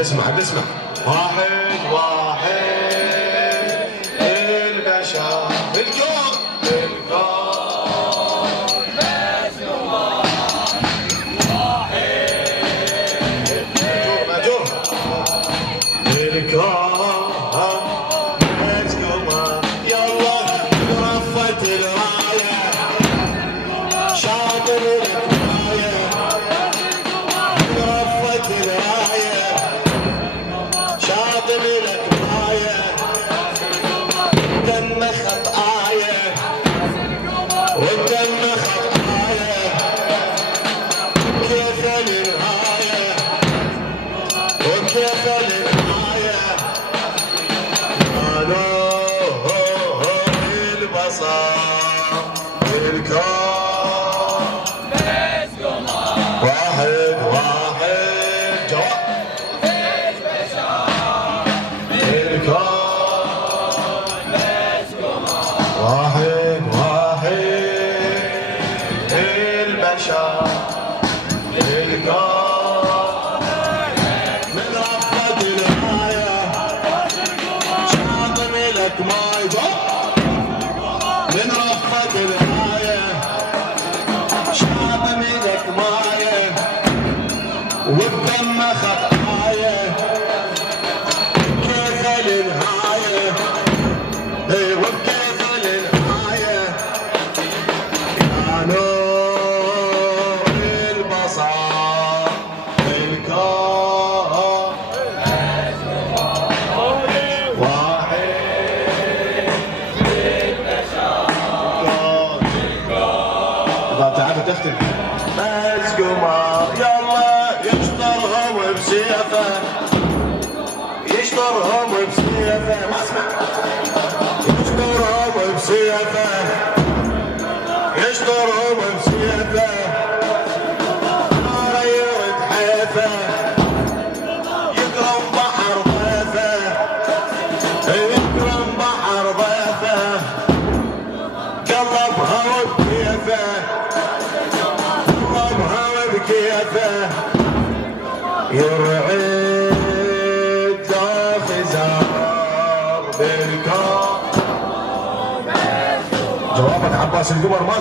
اسمع واحد البشر الكون بس ماجور الكون بس يلا رفت الرايه شاطر الرايه رفت الرايه شاطر الرايه دم خطايا والدم خطايا كيف النهايه وكيف النهايه قالوا البصر الكون واحد جواب الكون واحد البشر الكون من رفض الغاية شاطم لك ما من رفض الغاية شاطم لك مايه والدم خطايا كيف النهاية وكيف النهاية قالوا البصر الكون واحد إذا تعبت تختم بس قمر يلا يشطرهم بسيفه يشطرهم بسيفه ما اسمع يشطرهم بسيفه يشطرهم بسيفه نار يرد حيفه يكرم بحر ضيفه يكرم بحر ضيفه قلبها وبكيفه قلبها وبكيفه يرعد خزار بالكون جوابك عباس القمر ما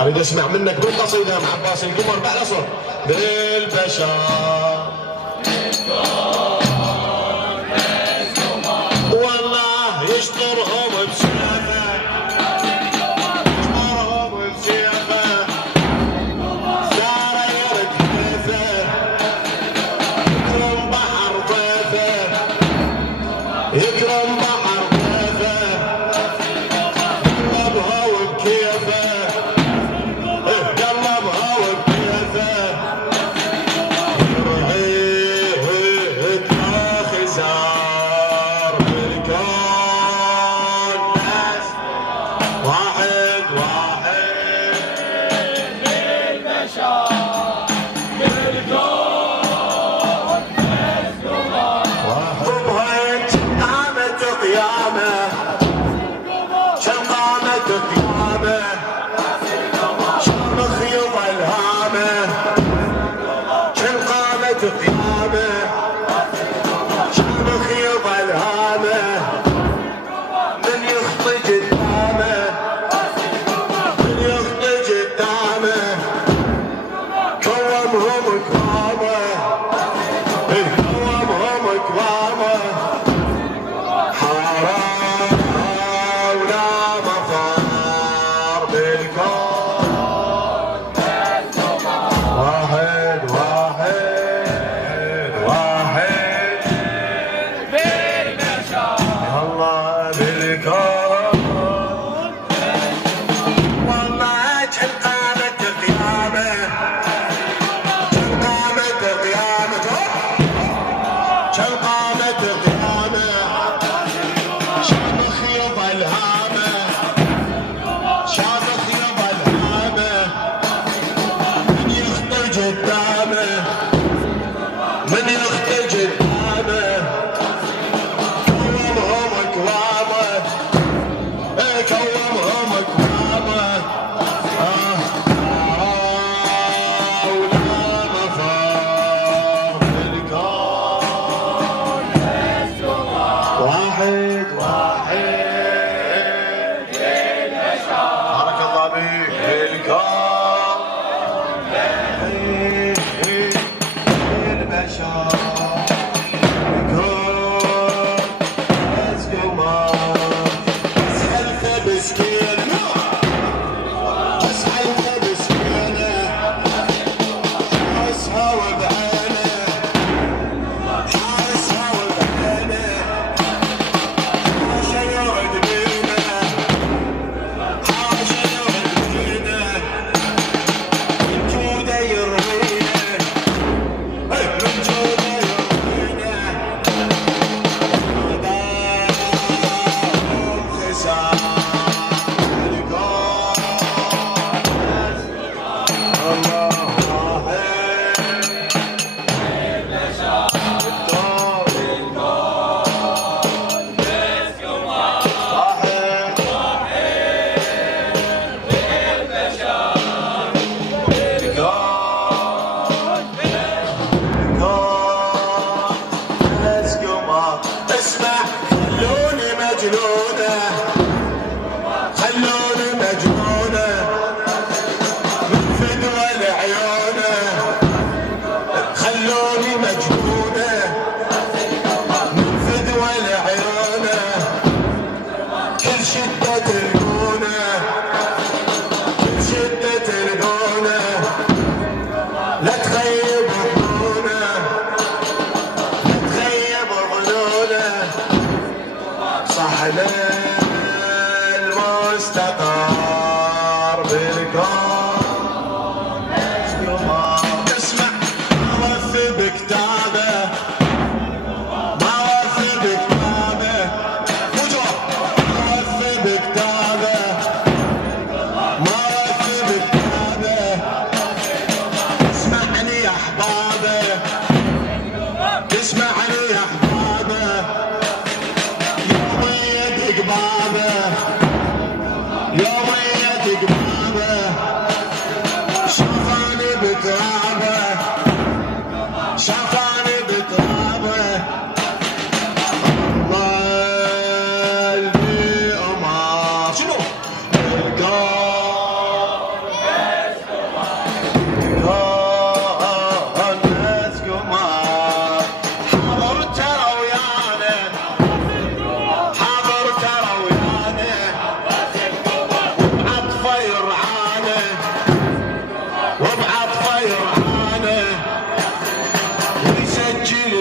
اريد اسمع منك بالقصيده مع عباس القمر باعلى صوت بالبشر والله يشطرهم بسيفه يشطرهم بسيفه سار يرد كيفه يكرم بحر ضيفه يكرم بحر ضيفه قلبها وبكيفه قلبها وبكيفه يرعيد خزار بالكون بس واحد وبهيج قامت قيامه شم قامت قيامه شمخ يظل هامه شم قامت قيامه شمخ يظل هامه من يخطي قدامه من يخطي قدامه كومهم كوامه كومهم كوامه حراونا مفار بالكون واحد الله بالكون والله كم قامت قيامه كم قامت قيامه كم قامت قيامه شامخ يظل هامه شامخ يظل هامه من يخطي قدامه من يخطي قدامه كومهم كوامه كومهم كوامه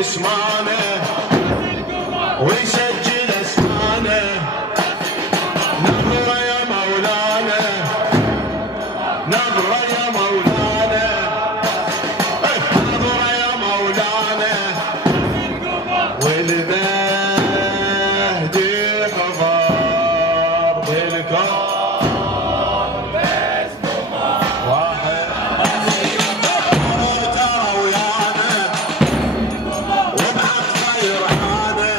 اسمانه ويسجل اسمانه نظرة يا مولانا نظرة يا مولانا نظرة يا مولانا والمهدي حضر بالكون واحد ترى ويانا وابعث خير حانا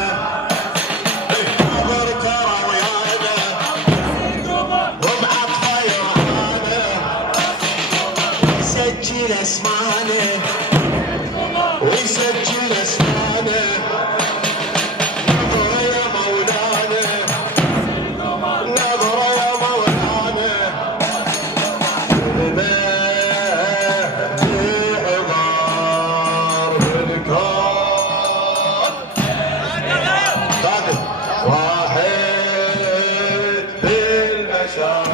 حضر ترى ويانا وابعث خير حانا ويسجل اسمانه ويسجل اسمانه نظرة يا مولانا نظرة يا مولانا المهدي حضر بالكون واحد بالبشر